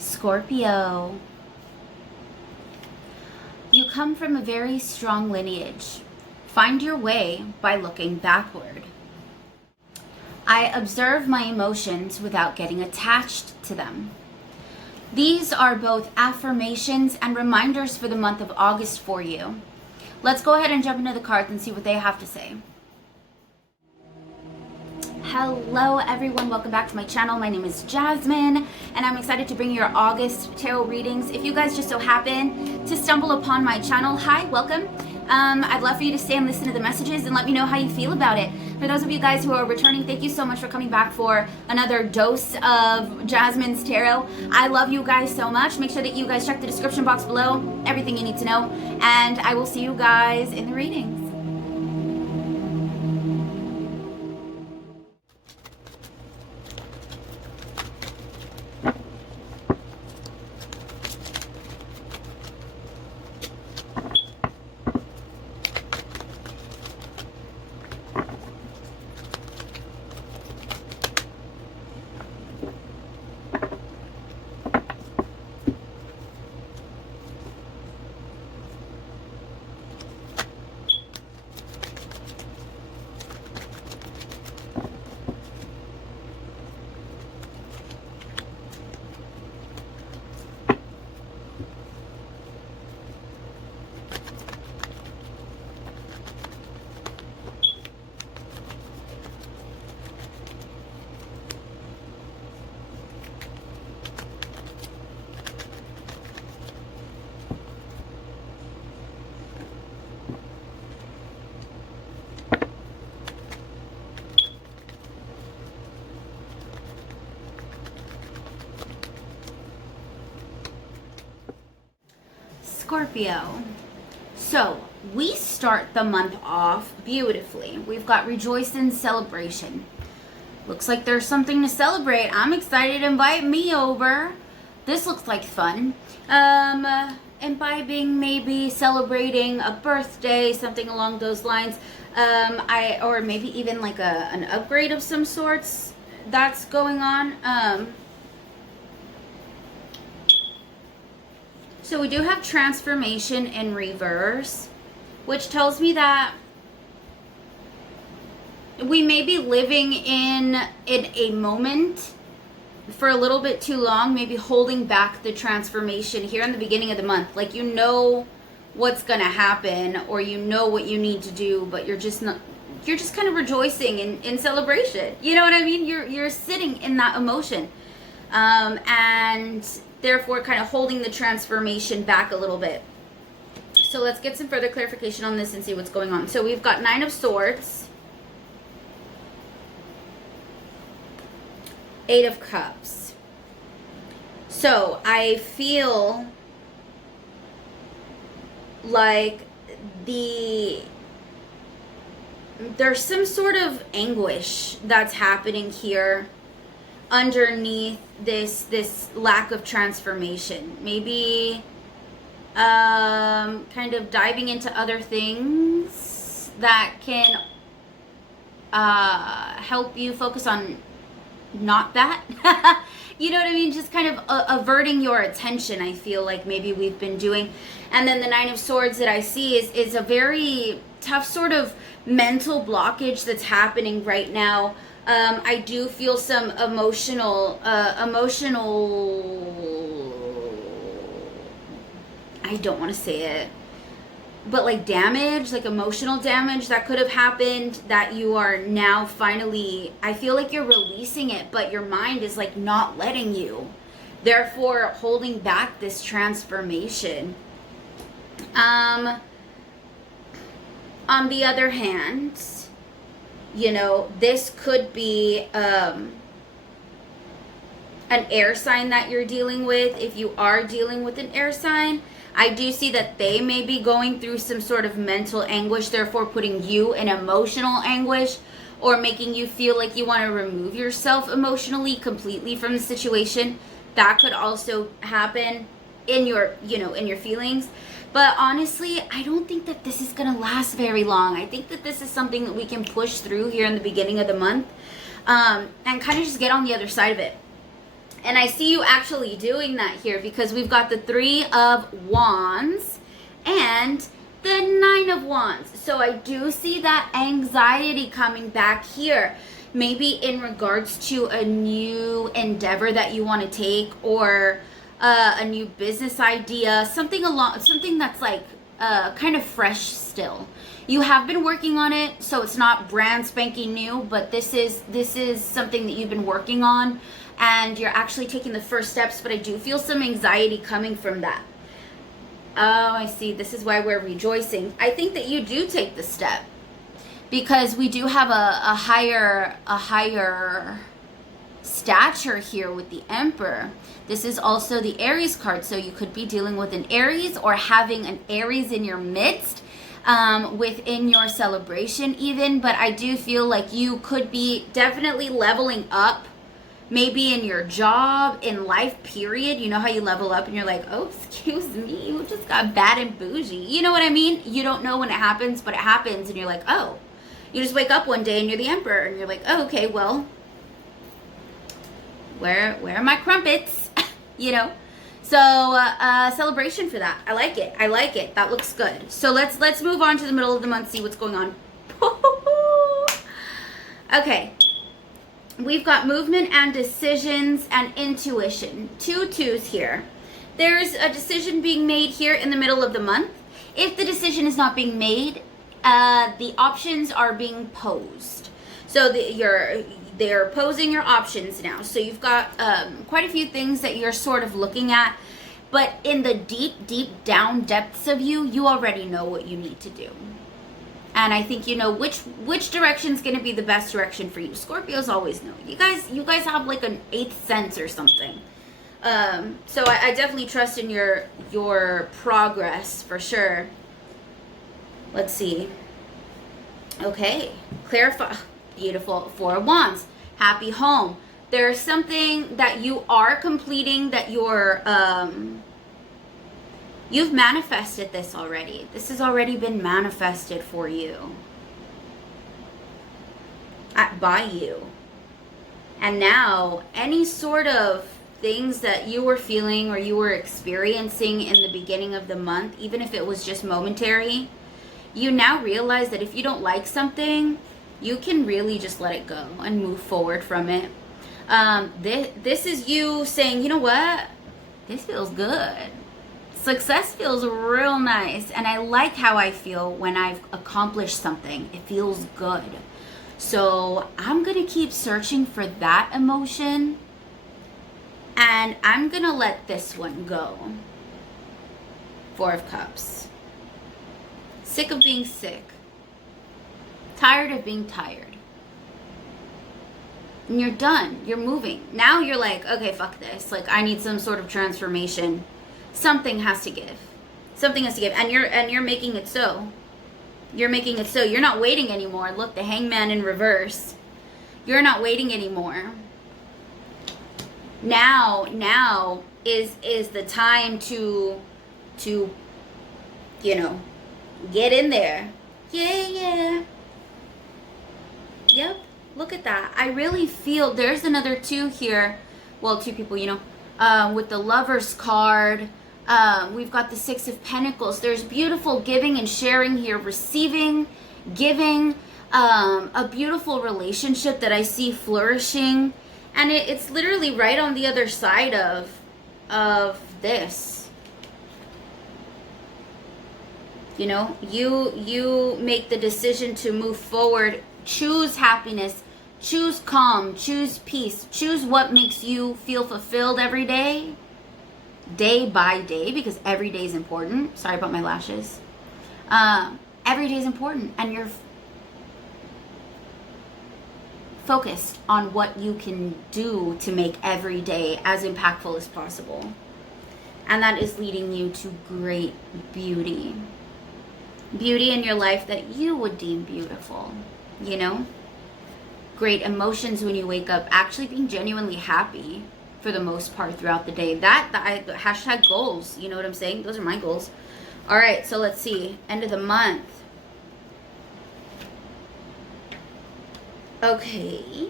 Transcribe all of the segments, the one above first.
Scorpio, you come from a very strong lineage. Find your way by looking backward. I observe my emotions without getting attached to them. These are both affirmations and reminders for the month of August for you. Let's go ahead and jump into the cards and see what they have to say. Hello everyone, welcome back to my channel. My name is Jasmine and I'm excited to bring you your August tarot readings. If you guys just so happen to stumble upon my channel, hi, welcome. I'd love for you to stay and listen to the messages and let me know how you feel about it. For those of you guys who are returning, thank you so much for coming back for another dose of Jasmine's Tarot. I love you guys so much. Make sure that you guys check the description box below, everything you need to know, and I will see you guys in the readings. Scorpio. So we start the month off beautifully. We've got rejoice and celebration. Looks like there's something to celebrate. I'm excited. Invite me over. This looks like fun. Imbibing, maybe celebrating a birthday, something along those lines. Or maybe even like an upgrade of some sorts that's going on. So we do have transformation in reverse, which tells me that we may be living in a moment for a little bit too long, maybe holding back the transformation here in the beginning of the month. Like, you know what's going to happen, or you know what you need to do, but you're just kind of rejoicing in celebration. You know what I mean? You're sitting in that emotion. And therefore kind of holding the transformation back a little bit. So let's get some further clarification on this and see what's going on. So we've got 9 of Swords, 8 of Cups. So I feel like there's some sort of anguish that's happening here underneath this lack of transformation. Maybe kind of diving into other things that can help you focus on not that. You know what I mean? Just kind of averting your attention, I feel like maybe we've been doing. And then the 9 of Swords that I see is a very tough sort of mental blockage that's happening right now. I do feel some emotional, I don't want to say it, but like damage, like emotional damage that could have happened, that you are now finally, I feel like you're releasing it, but your mind is like not letting you, therefore holding back this transformation. On the other hand, you know, this could be an air sign that you're dealing with. If you are dealing with an air sign, I do see that they may be going through some sort of mental anguish, therefore putting you in emotional anguish, or making you feel like you want to remove yourself emotionally completely from the situation. That could also happen in your, you know, in your feelings. But honestly, I don't think that this is going to last very long. I think that this is something that we can push through here in the beginning of the month, and kind of just get on the other side of it. And I see you actually doing that here because we've got the 3 of Wands and the 9 of Wands. So I do see that anxiety coming back here. Maybe in regards to a new endeavor that you want to take, or a new business idea, something that's like kind of fresh still. You have been working on it, so it's not brand spanking new, but this is something that you've been working on, and you're actually taking the first steps, but I do feel some anxiety coming from that. Oh, I see. This is why we're rejoicing. I think that you do take the step because we do have a higher stature here with the Emperor. This is also the Aries card, so you could be dealing with an Aries or having an Aries in your midst, within your celebration even. But I do feel like you could be definitely leveling up, maybe in your job, in life, period. You know how you level up and you're like, oh, excuse me, who just got bad and bougie? You know what I mean? You don't know when it happens, but it happens, and you're like, oh. You just wake up one day and you're the Emperor, and you're like, oh, okay, well, where are my crumpets? You know? So, celebration for that. I like it. I like it. That looks good. So let's move on to the middle of the month, see what's going on. Okay. We've got movement and decisions and intuition. 2 2s here. There's a decision being made here in the middle of the month. If the decision is not being made, the options are being posed. So they're posing your options now. So you've got quite a few things that you're sort of looking at, but in the deep down depths of you, you already know what you need to do. And I think you know which direction is going to be the best direction for you. Scorpios always know. You guys have like an 8th sense or something. So I definitely trust in your progress for sure. Let's see. Okay, clarify. Beautiful. 4 of Wands. Happy home. There's something that you are completing, that you've manifested this already. This has already been manifested for you. By you. And now, any sort of things that you were feeling or you were experiencing in the beginning of the month, even if it was just momentary, you now realize that if you don't like something, you can really just let it go and move forward from it. This is you saying, you know what? This feels good. Success feels real nice. And I like how I feel when I've accomplished something. It feels good. So I'm going to keep searching for that emotion. And I'm going to let this one go. 4 of Cups. Sick of being sick. Tired of being tired. And you're done. You're moving. Now you're like, okay, fuck this. Like, I need some sort of transformation. Something has to give. Something has to give. And you're making it so. You're making it so. You're not waiting anymore. Look, the Hangman in reverse. You're not waiting anymore. Now is the time to you know, get in there. Yeah. Yep. Look at that. I really feel there's another 2 here. Well, 2 people, you know, with the Lover's card. We've got the 6 of Pentacles. There's beautiful giving and sharing here. Receiving, giving, a beautiful relationship that I see flourishing. And it's literally right on the other side of this. You know, you make the decision to move forward. Choose happiness. Choose calm. Choose peace. Choose what makes you feel fulfilled every day. Day by day, because every day is important. Sorry about my lashes. Every day is important, and you're focused on what you can do to make every day as impactful as possible. And that is leading you to great beauty. Beauty in your life that you would deem beautiful, you know? Great emotions when you wake up, actually being genuinely happy for the most part throughout the day. Hashtag goals, you know what I'm saying? Those are my goals. All right, so let's see. End of the month. Okay.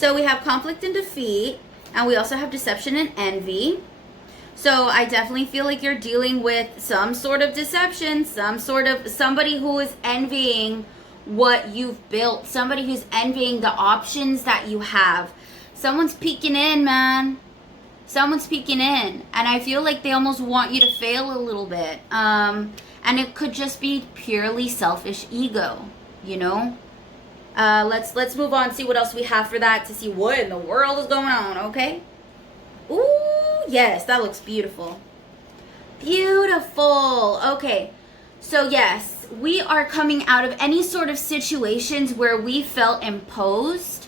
So we have conflict and defeat, and we also have deception and envy. So I definitely feel like you're dealing with some sort of deception, somebody who is envying what you've built, somebody who's envying the options that you have. Someone's peeking in, man. Someone's peeking in, and I feel like they almost want you to fail a little bit. And it could just be purely selfish ego, you know? Let's move on, see what else we have for that, to see what in the world is going on, okay? Ooh, yes, that looks beautiful. Beautiful. Okay, so yes, we are coming out of any sort of situations where we felt imposed.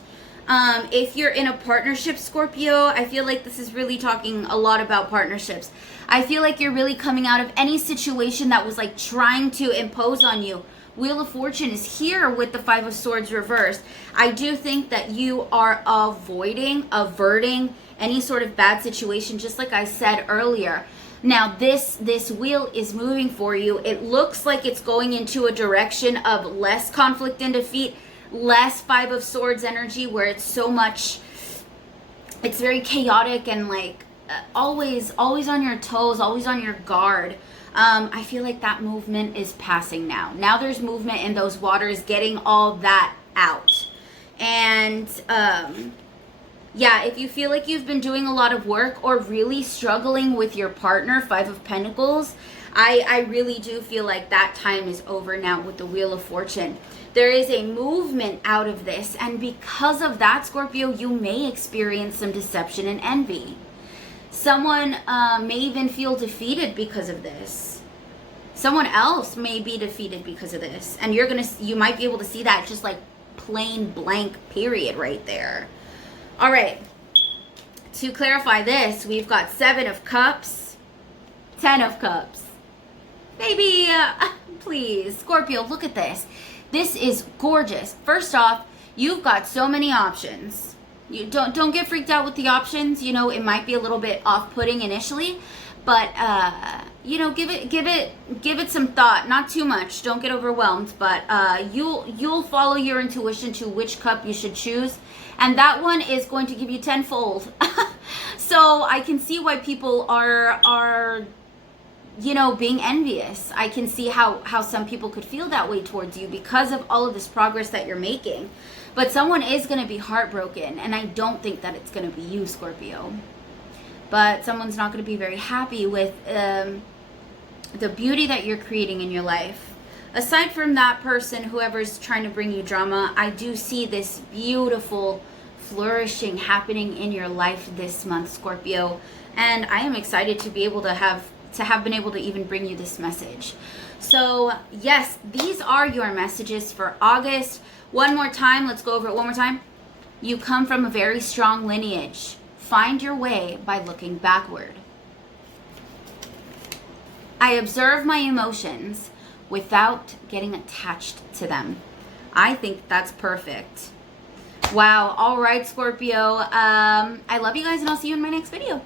If you're in a partnership, Scorpio, I feel like this is really talking a lot about partnerships. I feel like you're really coming out of any situation that was like trying to impose on you. Wheel of Fortune is here with the Five of Swords reversed. I do think that you are averting any sort of bad situation, just like I said earlier. Now, this wheel is moving for you. It looks like it's going into a direction of less conflict and defeat, less Five of Swords energy, where it's so much, it's very chaotic and like always on your toes, always on your guard. I feel like that movement is passing now. Now there's movement in those waters, getting all that out. And yeah, if you feel like you've been doing a lot of work or really struggling with your partner, Five of Pentacles, I really do feel like that time is over now with the Wheel of Fortune. There is a movement out of this, and because of that, Scorpio, you may experience some deception and envy. Someone may even feel defeated because of this. Someone else may be defeated because of this, and you might be able to see that just like plain blank period right there. All right, to clarify this, we've got 7 of Cups, 10 of Cups. Baby, please, Scorpio, look at this. This is gorgeous. First off, you've got so many options. You don't get freaked out with the options. You know, it might be a little bit off-putting initially, but you know, give it some thought. Not too much. Don't get overwhelmed, but you'll follow your intuition to which cup you should choose, and that one is going to give you tenfold. So I can see why people are you know, being envious. I can see how some people could feel that way towards you because of all of this progress that you're making. But someone is going to be heartbroken, and I don't think that it's going to be you, Scorpio. But someone's not going to be very happy with the beauty that you're creating in your life. Aside from that person, whoever's trying to bring you drama, I do see this beautiful flourishing happening in your life this month, Scorpio. And I am excited to be able to have been able to even bring you this message. So yes, these are your messages for August. One more time, let's go over it one more time. You come from a very strong lineage. Find your way by looking backward. I observe my emotions without getting attached to them. I think that's perfect. Wow. All right, Scorpio. I love you guys, and I'll see you in my next video.